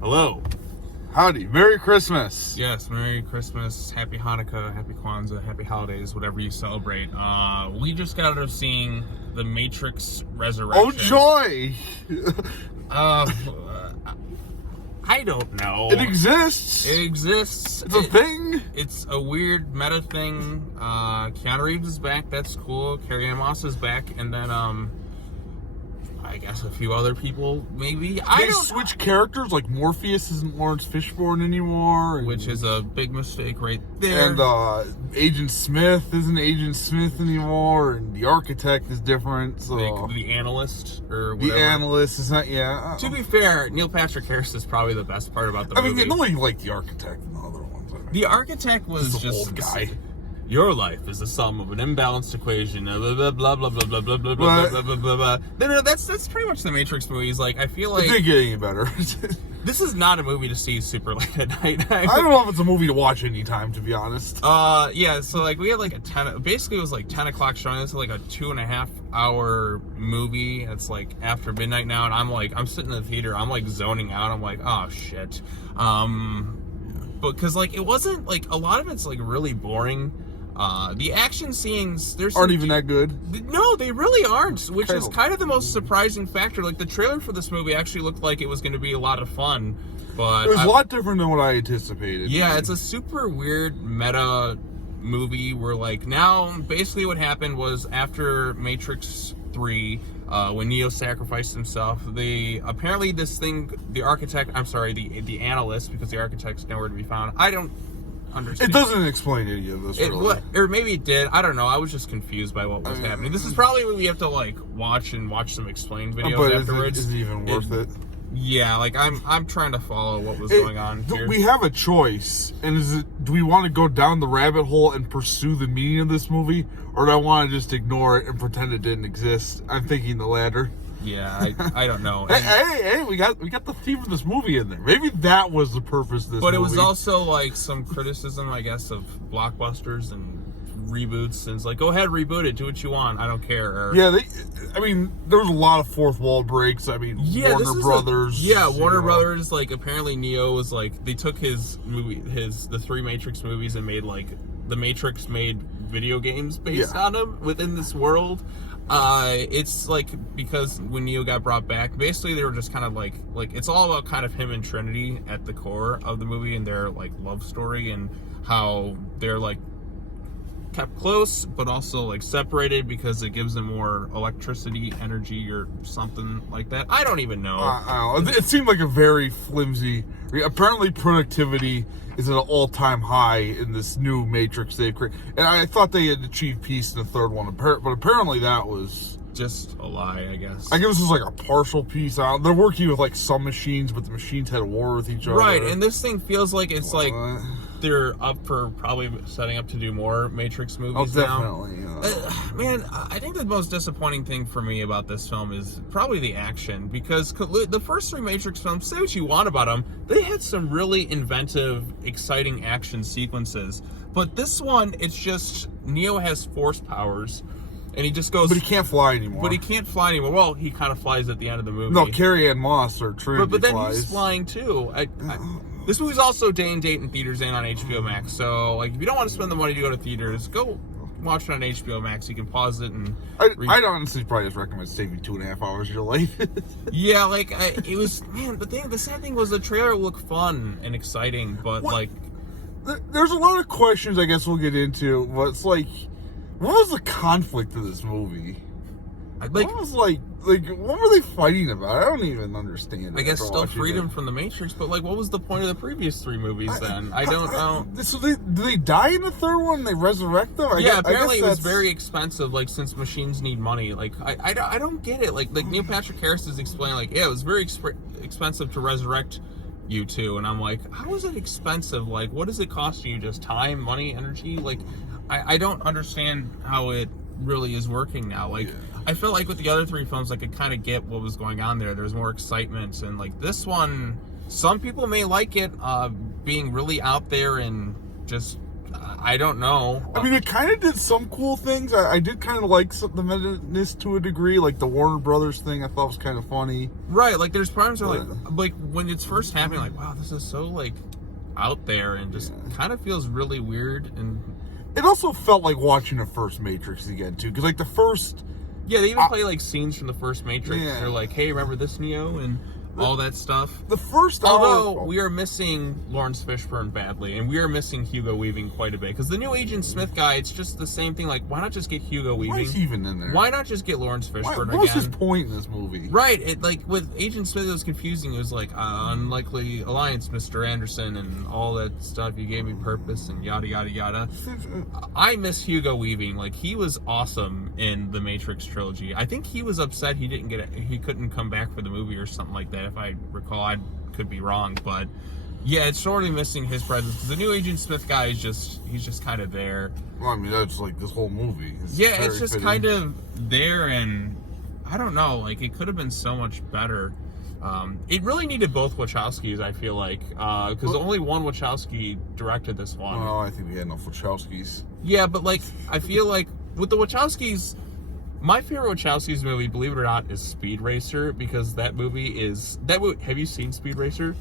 Hello. Howdy. Merry Christmas. Yes, Merry Christmas, Happy Hanukkah, Happy Kwanzaa, Happy Holidays, whatever you celebrate. We just got out of seeing The Matrix Resurrection. Oh, joy! I don't know. It exists. It exists. It's a thing. It's a weird meta thing. Keanu Reeves is back. That's cool. Carrie-Anne Moss is back. And then, I guess a few other people, maybe. They switch characters, like Morpheus isn't Lawrence Fishburne anymore. Which is a big mistake right there. And Agent Smith isn't Agent Smith anymore, and the Architect is different. So the Analyst, or whatever. The Analyst is not, yeah. To be fair, Neil Patrick Harris is probably the best part about the movie. I mean, nobody liked the Architect and the other ones. The Architect was just an just old guy. Your life is the sum of an imbalanced equation. Blah blah blah blah blah blah blah blah blah blah blah blah. No, that's pretty much the Matrix movies. Like, I feel like it didn't get any better. This is not a movie to see super late at night. I don't know if it's a movie to watch anytime, to be honest. Yeah. So like we had like basically it was like 10 o'clock showing. This is like a 2.5 hour movie. It's like after midnight now, and I'm sitting in the theater. I'm like zoning out. I'm like, oh shit. Because like it wasn't like a lot of it's like really boring. The action scenes aren't even that good. No, they really aren't, which is kind of the most surprising factor. Like, the trailer for this movie actually looked like it was going to be a lot of fun, but it was a lot different than what I anticipated. Yeah, it's a super weird meta movie where, like, now basically what happened was after Matrix 3, when Neo sacrificed himself, apparently this thing, the Analyst, because the Architect's nowhere to be found. I don't understand. It doesn't explain any of this, really. Or maybe it did. I don't know. I was just confused by what was happening. This is probably when we have to like watch some explained videos afterwards. Is it even worth it? Yeah, like I'm trying to follow what was going on here. We have a choice, and do we want to go down the rabbit hole and pursue the meaning of this movie, or do I want to just ignore it and pretend it didn't exist? I'm thinking the latter. Yeah, I don't know. Hey, we got the theme of this movie in there. Maybe that was the purpose of this movie. But it was also like some criticism, I guess, of blockbusters and reboots, and it's like, go ahead, reboot it, do what you want, I don't care. Yeah, there was a lot of fourth wall breaks. I mean, yeah, Warner Brothers. Warner Brothers, like, apparently Neo was like, they took his the 3 Matrix movies and made like, the Matrix made video games based on them within this world. It's like, because when Neo got brought back, basically they were just kind of like it's all about kind of him and Trinity at the core of the movie, and their like love story, and how they're like kept close but also like separated because it gives them more electricity, energy, or something like that. I don't even know. I don't know. It seemed like a very flimsy. Apparently, productivity is at an all-time high in this new Matrix they've created, and I thought they had achieved peace in the third one, but apparently that was just a lie, I guess. I guess this is like a partial piece out. They're working with like some machines, but the machines had a war with each other. Right, and this thing feels like it's like they're up for probably setting up to do more Matrix movies definitely, now. Man, I think the most disappointing thing for me about this film is probably the action, because the first 3 Matrix films, say what you want about them, they had some really inventive, exciting action sequences. But this one, it's just, Neo has force powers, and he just goes... But he can't fly anymore. Well, he kind of flies at the end of the movie. No, Carrie-Anne Moss or Trinity but then flies. He's flying too. This movie's also day and date in theaters and on HBO Max. So, like, if you don't want to spend the money to go to theaters, go watch it on HBO Max. You can pause it and... I'd honestly probably just recommend saving 2.5 hours of your life. Yeah, like, it was... Man, the sad thing was the trailer looked fun and exciting, but, like... There's a lot of questions I guess we'll get into, but it's like... What was the conflict of this movie? What were they fighting about? I don't even understand. I guess still freedom from the Matrix, but like, what was the point of the previous 3 movies then? I don't know. So do they die in the third one? They resurrect them? Apparently it was very expensive. Like, since machines need money, like I don't get it. Like Neil Patrick Harris is explaining, like, yeah, it was very expensive to resurrect you two, and I'm like, how is it expensive? Like, what is it costing you? Just time, money, energy? Like, I don't understand how it really is working now. Like, I felt like with the other 3 films, I could kind of get what was going on there. There's more excitement, and like this one, some people may like it being really out there and just I don't know. I mean, it kind of did some cool things. I did kind of like the meta-ness to a degree, like the Warner Brothers thing. I thought was kind of funny. Right, like there's parts where like when it's first happening, like wow, this is so like out there and just kind of feels really weird. And it also felt like watching the first Matrix again too, because like the first. Yeah, they even play like scenes from the first Matrix. Yeah. They're like, "Hey, remember this Neo?" and all that stuff. The first Although we are missing Lawrence Fishburne badly, and we are missing Hugo Weaving quite a bit, because the new Agent Smith guy, it's just the same thing. Like, why not just get Hugo Weaving? Why is he even in there? Why not just get Lawrence Fishburne again? What was his point in this movie? Right, it like with Agent Smith, it was confusing. It was like unlikely alliance, Mr. Anderson, and all that stuff. You gave me purpose, and yada yada yada. I miss Hugo Weaving. Like, he was awesome in the Matrix trilogy. I think he was upset he couldn't come back for the movie or something like that. If I recall, I could be wrong, but yeah, it's sorely missing his presence, because the new Agent Smith guy is he's just kind of there. Well, I mean, that's like this whole movie. It's just fitting. Kind of there, and I don't know, like it could have been so much better. It really needed both Wachowskis, I feel like, because only one Wachowski directed this one. Oh, I think we had enough Wachowskis. Yeah, but like I feel like with the Wachowskis, my favorite Wachowskis movie, believe it or not, is Speed Racer, because that movie is have you seen Speed Racer?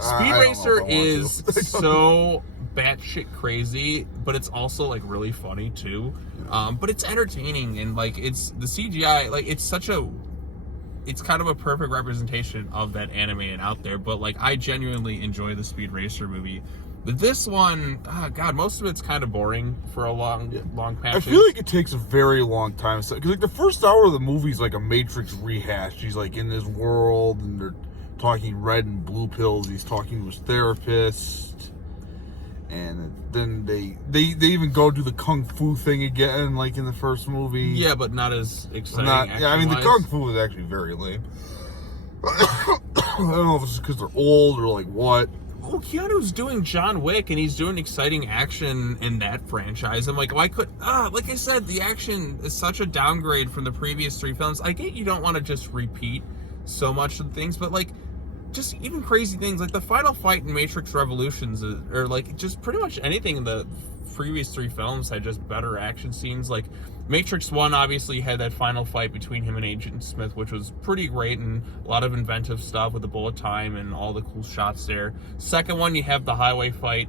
Speed Racer is so batshit crazy, but it's also like really funny too. But it's entertaining, and like it's the CGI, like it's kind of a perfect representation of that anime and out there. But like I genuinely enjoy the Speed Racer movie. But this one, God, most of it's kind of boring for a long patch. I feel like it takes a very long time. Because like the first hour of the movie is like a Matrix rehash. He's like in this world, and they're talking red and blue pills. He's talking to his therapist, and then they even go do the kung fu thing again, like in the first movie. Yeah, but not as exciting. I mean, the kung fu is actually very lame. I don't know if it's because they're old or like what. Well, Keanu's doing John Wick, and he's doing exciting action in that franchise. I'm like, why like I said, the action is such a downgrade from the previous three films. I get you don't want to just repeat so much of things, but like, just even crazy things like the final fight in Matrix Revolutions, or like just pretty much anything in the previous three films had just better action scenes. Like Matrix 1 obviously had that final fight between him and Agent Smith, which was pretty great, and a lot of inventive stuff with the bullet time and all the cool shots there. Second one, you have the highway fight,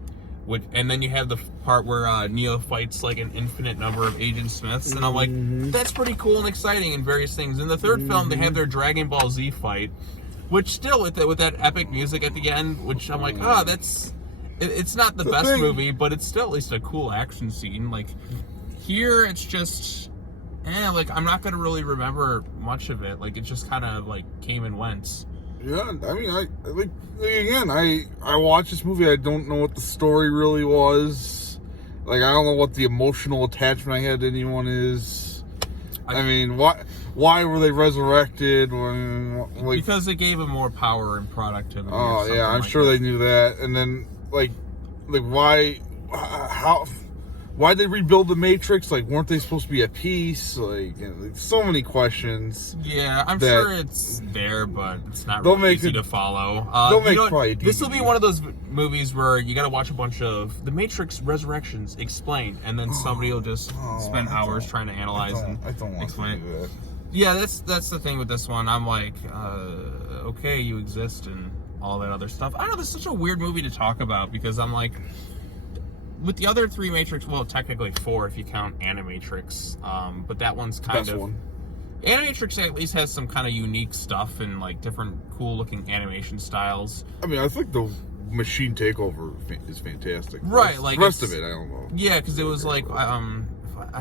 and then you have the part where Neo fights like an infinite number of Agent Smiths, and I'm like, that's pretty cool and exciting and various things. In the third film, they have their Dragon Ball Z fight, which still with that epic music at the end, which I'm like, it's not the best movie, but it's still at least a cool action scene. Like here, it's just, like I'm not gonna really remember much of it. Like it just kind of like came and went. Yeah, I mean, I watched this movie. I don't know what the story really was. Like I don't know what the emotional attachment I had to anyone is. I mean, why were they resurrected when, like, because it gave them more power and productivity? Oh yeah, I'm sure they knew that. And then like why'd they rebuild the Matrix? Like, weren't they supposed to be at peace? Like so many questions. Yeah, I'm sure it's there, but it's not really easy to follow. This will be one of those movies where you got to watch a bunch of The Matrix Resurrections explained, and then somebody will just spend hours trying to analyze and explain it. Yeah, that's the thing with this one. I'm like, okay, you exist and all that other stuff. I don't know, this is such a weird movie to talk about, because I'm like, with the other three Matrix, well, technically four if you count Animatrix, but that one's kind of... Animatrix at least has some kind of unique stuff and like different cool looking animation styles. I mean, I think the machine takeover is fantastic. Right, like the rest of it, I don't know. Yeah, because it was like, I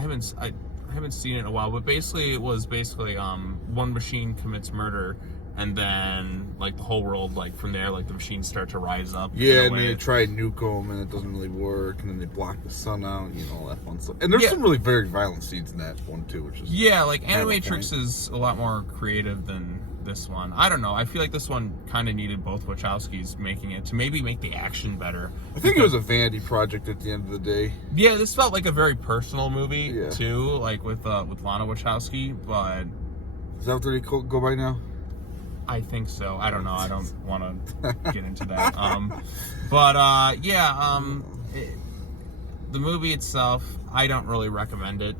haven't seen it in a while, but basically it was one machine commits murder, and then like the whole world, like from there, like the machines start to rise up. Yeah, and they try to nuke them, and it doesn't really work, and then they block the sun out, all that fun stuff. And there's some really very violent scenes in that one too, which is like Animatrix is a lot more creative than this one. I don't know. I feel like this one kind of needed both Wachowskis making it to maybe make the action better. I think it was a vanity project at the end of the day. Yeah, this felt like a very personal movie too, like with Lana Wachowski. But is that what they go by now? I think so. I don't know. I don't want to get into that. the movie itself, I don't really recommend it.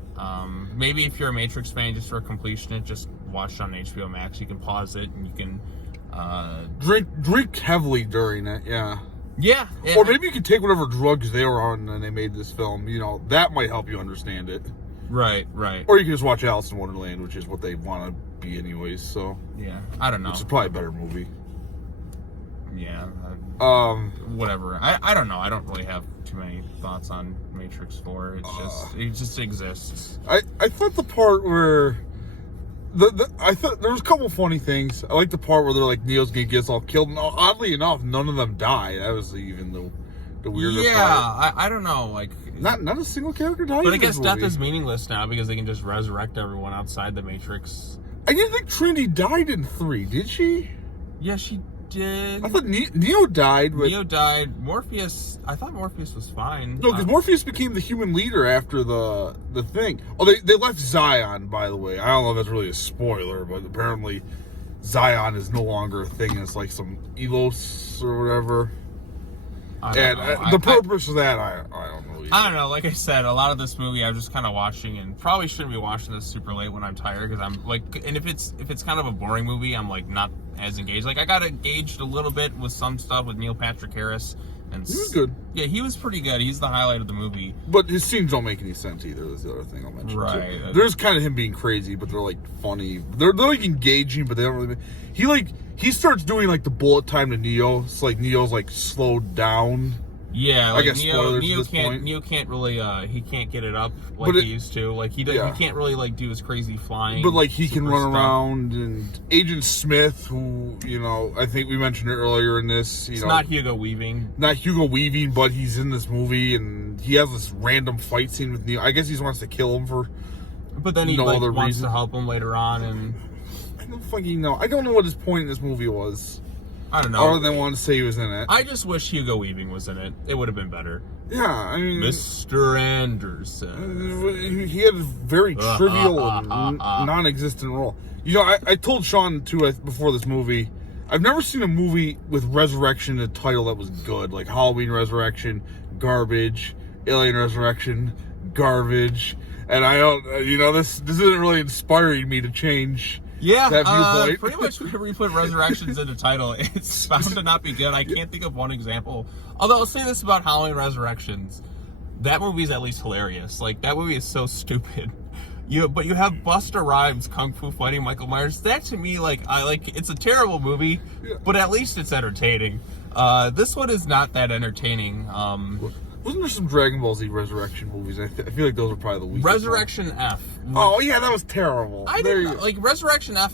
Maybe if you're a Matrix fan, just for completion, it just watch it on HBO Max. You can pause it and you can drink heavily during it. Yeah. Yeah. Or maybe you could take whatever drugs they were on and they made this film. You know, that might help you understand it. Right. Or you can just watch Alice in Wonderland, which is what they want to be anyways. So yeah, I don't know. Which is probably a better movie. Yeah. Whatever. I don't know. I don't really have too many thoughts on Matrix 4. It just exists. I thought the part where I thought there was a couple funny things. I like the part where they're like Neo's gonna get us all killed, and oddly enough, none of them die. That was even the weirder part. Yeah, I don't know. Like not a single character died. But I guess death is meaningless now because they can just resurrect everyone outside the Matrix. I didn't think Trinity died in 3, did she? Yeah, she did. I thought Neo died. Neo died. Morpheus. I thought Morpheus was fine. No, because Morpheus became the human leader after the thing. Oh, they left Zion, by the way. I don't know if that's really a spoiler, but apparently Zion is no longer a thing. It's like some Elos or whatever. The purpose of that, I don't know. I don't know. Like I said, a lot of this movie I'm just kind of watching, and probably shouldn't be watching this super late when I'm tired because I'm like, and if it's kind of a boring movie, I'm like not as engaged. Like I got engaged a little bit with some stuff with Neil Patrick Harris, and he was good. Yeah, he was pretty good. He's the highlight of the movie. But his scenes don't make any sense either. That's the other thing I'll mention. Right. Too. There's kind of him being crazy, but they're like funny. They're like engaging, but they don't really. He starts doing like the bullet time to Neo. It's like Neo's like slowed down. Yeah, like I guess Neo can't really he can't get it up like he used to. Like he can't really like do his crazy flying. But like he can run around, and Agent Smith, who I think we mentioned it earlier in this. It's not Hugo Weaving. Not Hugo Weaving, but he's in this movie, and he has this random fight scene with Neo. I guess he just wants to kill him for. But then he wants to help him later on, and I don't fucking know. I don't know what his point in this movie was. I don't know. Other than wanting to say he was in it. I just wish Hugo Weaving was in it. It would have been better. Yeah, I mean... Mr. Anderson. He had a very trivial and non-existent role. I told Sean, too, before this movie, I've never seen a movie with Resurrection in the title that was good. Like Halloween Resurrection, garbage. Alien Resurrection, garbage. And I don't... this isn't really inspiring me to change... Yeah, pretty much whenever you put Resurrections in the title, it's bound to not be good. I can't think of one example. Although I'll say this about Halloween Resurrections. That movie is at least hilarious. Like, that movie is so stupid. But you have Busta Rhymes kung fu fighting Michael Myers. That to me, it's a terrible movie, but at least it's entertaining. This one is not that entertaining. Wasn't there some Dragon Ball Z Resurrection movies? I feel like those are probably the weakest. Resurrection F. Oh yeah, that was terrible. Resurrection F.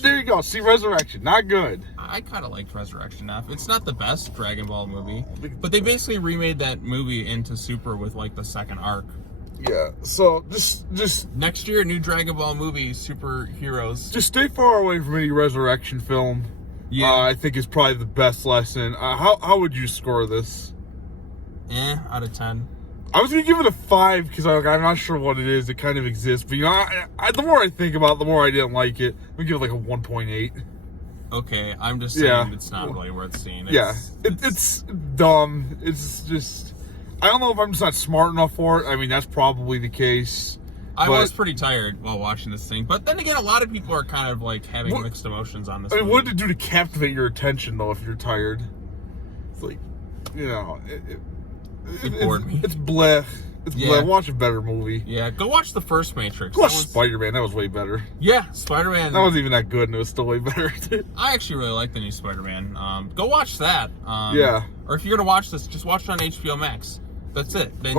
There you go. See, Resurrection, not good. I kind of liked Resurrection F. It's not the best Dragon Ball movie, but they basically remade that movie into Super with like the second arc. Yeah. So just next year, new Dragon Ball movie, superheroes. Just stay far away from any Resurrection film. Yeah, I think is probably the best lesson. How would you score this? Out of 10. I was gonna give it a 5 because I'm not sure what it is. It kind of exists, but the more I think about it, the more I didn't like it. I'm gonna give it like a 1.8. Okay, I'm just saying it's not really worth seeing. It's dumb. It's just I don't know if I'm just not smart enough for it. I mean, that's probably the case. I was pretty tired while watching this thing, but then again, a lot of people are kind of like having mixed emotions on this. I mean, what did it do to captivate your attention though? If you're tired, it's like it bored me. It's bleh. It's bleh. Watch a better movie. Yeah, go watch the first Matrix. Go watch Spider-Man. That was way better. Yeah, Spider-Man. That wasn't even that good, and it was still way better. I actually really like the new Spider-Man. Go watch that. Or if you're gonna watch this, just watch it on HBO Max. That's it. Then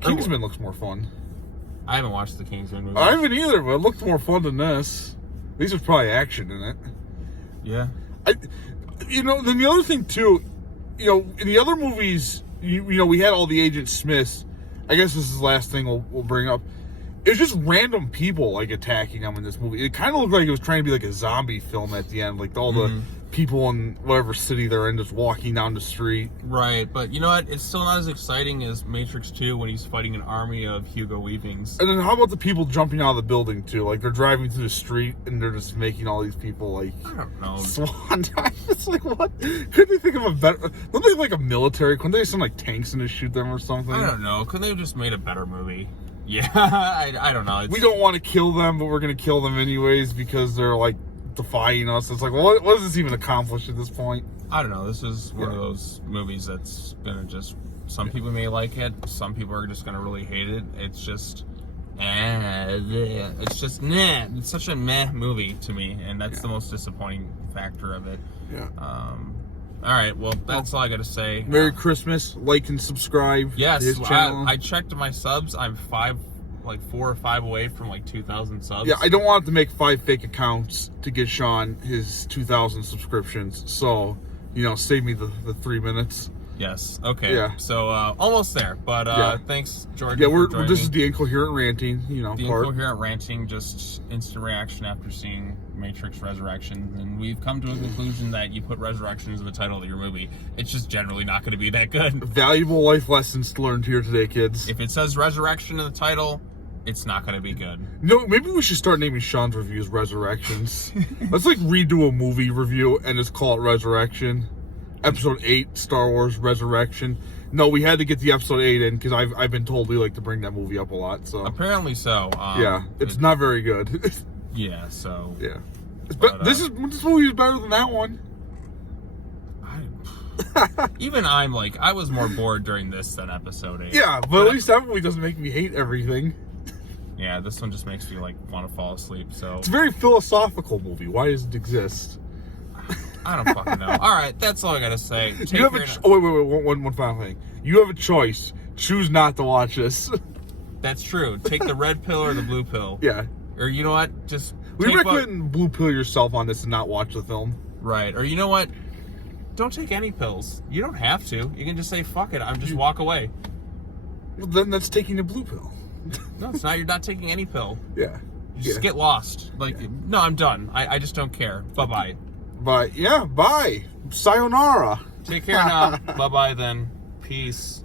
Kingsman looks more fun. I haven't watched the Kingsman movie. I haven't either, but it looked more fun than this. At least there's probably action in it. Yeah. Then the other thing too, in the other movies. We had all the Agent Smiths. I guess this is the last thing we'll bring up. It was just random people like attacking them in this movie. It kind of looked like it was trying to be like a zombie film at the end. Like all the people in whatever city they're in just walking down the street. Right, but you know what? It's still not as exciting as Matrix 2 when he's fighting an army of Hugo Weavings. And then how about the people jumping out of the building too? Like they're driving through the street and they're just making all these people like I don't know. swan dive. It's like what? Couldn't they think of a better? Don't they have like a military? Couldn't they send like tanks in to shoot them or something? I don't know. Couldn't they have just made a better movie? Yeah, I don't know. We don't want to kill them, but we're gonna kill them anyways because they're like defying us. It's like, what does this even accomplish at this point? I don't know. This is one of those movies that's gonna just. Some people may like it. Some people are just gonna really hate it. It's just, it's just nah. It's such a meh movie to me, and that's the most disappointing factor of it. Yeah. All right. Well, that's all I gotta say. Merry Christmas. Like and subscribe. Yes, to his channel. I checked my subs. I'm 4 or 5 away from like 2,000 subs. Yeah, I don't want to make 5 fake accounts to get Sean his 2,000 subscriptions. So, save me the 3 minutes. Yes. Okay. Yeah. So almost there, but thanks, Jordan. Yeah, for joining this me. is the incoherent ranting. The part. incoherent ranting, just instant reaction after seeing Matrix Resurrections, and we've come to a conclusion that you put Resurrections in the title of your movie, it's just generally not going to be that good. Valuable life lessons learned here today, kids. If it says Resurrection in the title, it's not going to be good. No, maybe we should start naming Sean's reviews Resurrections. Let's like redo a movie review and just call it Resurrection. Episode 8, Star Wars Resurrection. No, we had to get the episode 8 in because I've been told we like to bring that movie up a lot. So apparently so. Yeah, it's not very good. Yeah. So. Yeah. But this movie is better than that one. Even I'm like, I was more bored during this than episode 8. Yeah, but at least that movie doesn't make me hate everything. Yeah, this one just makes me like want to fall asleep. So it's a very philosophical movie. Why does it exist? I don't fucking know. All right, that's all I gotta say. Wait, one final thing. You have a choice. Choose not to watch this. That's true. Take the red pill or the blue pill. Yeah. Or you know what? Just we recommend blue pill yourself on this and not watch the film. Right. Or you know what? Don't take any pills. You don't have to. You can just say fuck it. I'm just walk away. Well, then that's taking a blue pill. No, it's not. You're not taking any pill. Yeah. You just get lost. Like, no, I'm done. I just don't care. Bye-bye. Bye. Yeah, bye. Sayonara. Take care now. Bye-bye then. Peace.